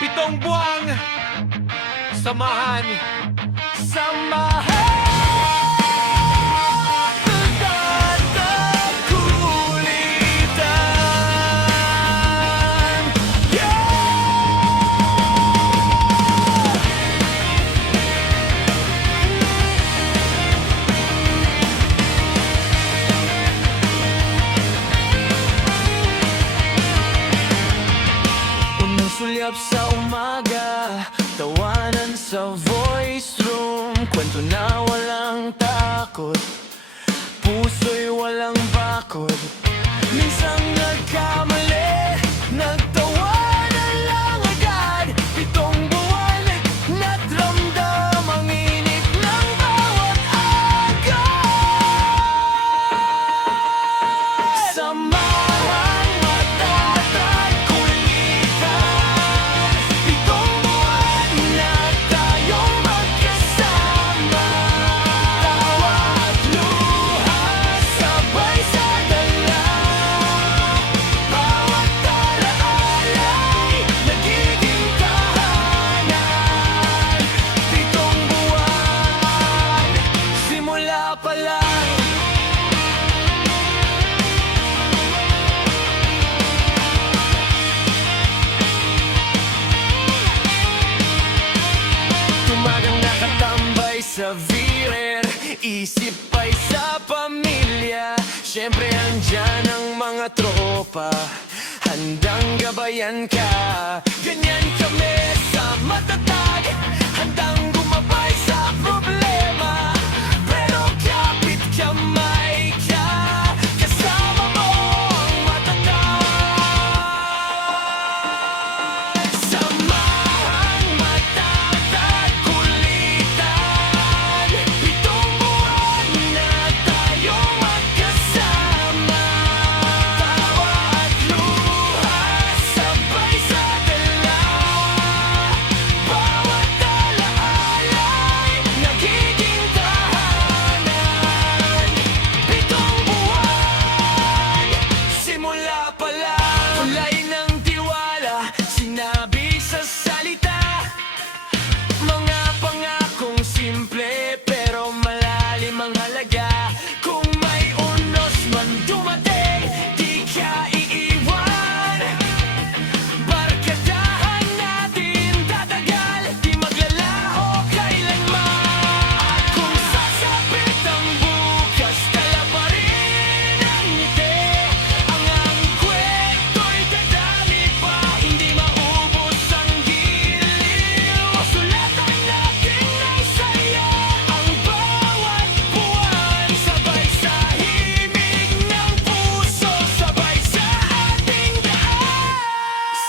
Pitong buwang samahan. Samahan sulyap sa umaga, tawanan sa voice room, kwento na walang takot, puso'y walang bakod. Minsan nagkamali, nagtawanan lang agad. Pitong buwan, natramdam ang init ng bawat agad. Samahan matatag kulitan, pitong buwan na tayong magkasama. Tawa at luha, sabay sa dala. Bawat alaalay, nagiging tahanan. Pitong buwan, simula pa lang. Tumagang nakatambay sa virer, isip ay sa pamilya. Siyempre andyan ang mga tropa, handang gabayan ka. Ganyan kami sa matatag, handang gumabay sa problema. Pero kapit kamay ka, kasama mo ang matatag. Samahan matatag kulitan, pitong buwan na tayong magkasama. Tawa at luha, sabay sa dalawa. Bawat alaalay, nagiging tahanan. Pitong buwan, simula pa lang. Kulay ng tiwala, sinabi sa salita. Mga pangakong simple pero malalim ang halaga. Kung may unos man dumating, di ka iiwan. Barkadahan natin tatagal, di maglalaho kailanman. At kung sasapit ang bukas, tala pa rin ang ngiti. Ang kwento'y dadami pa, hindi maubos ang giliw. Sulatan natin ng saya ang bawat buwan, sabay sa himig ng puso, sabay sa ating daan.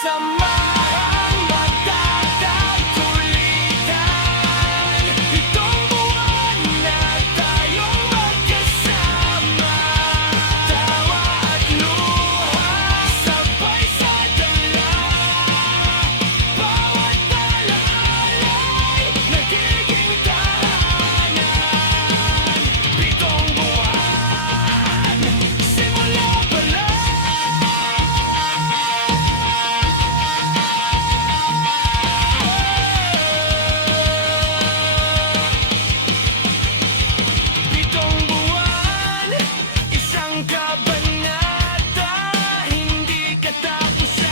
Samahan matatag kulitan, pitong buwan na tayong magkasama. Tawa at luha, sabay sa dala. Bawat alaalay, nagiging tahanan. Pitong buwan, simula pa lang. Pitong buwan, isang kabanata, hindi katapusan.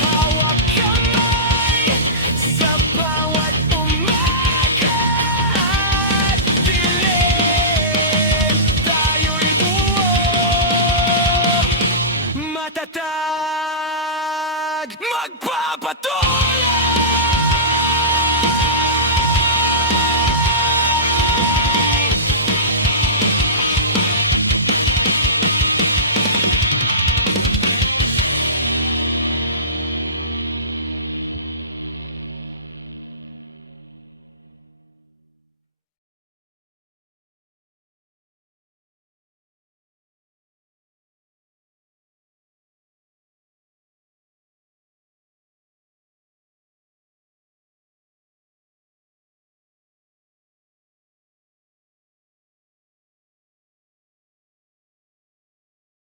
Hawak kamay sa bawat umaga at dilim, tayo'y buo, matatag, magpapatunay.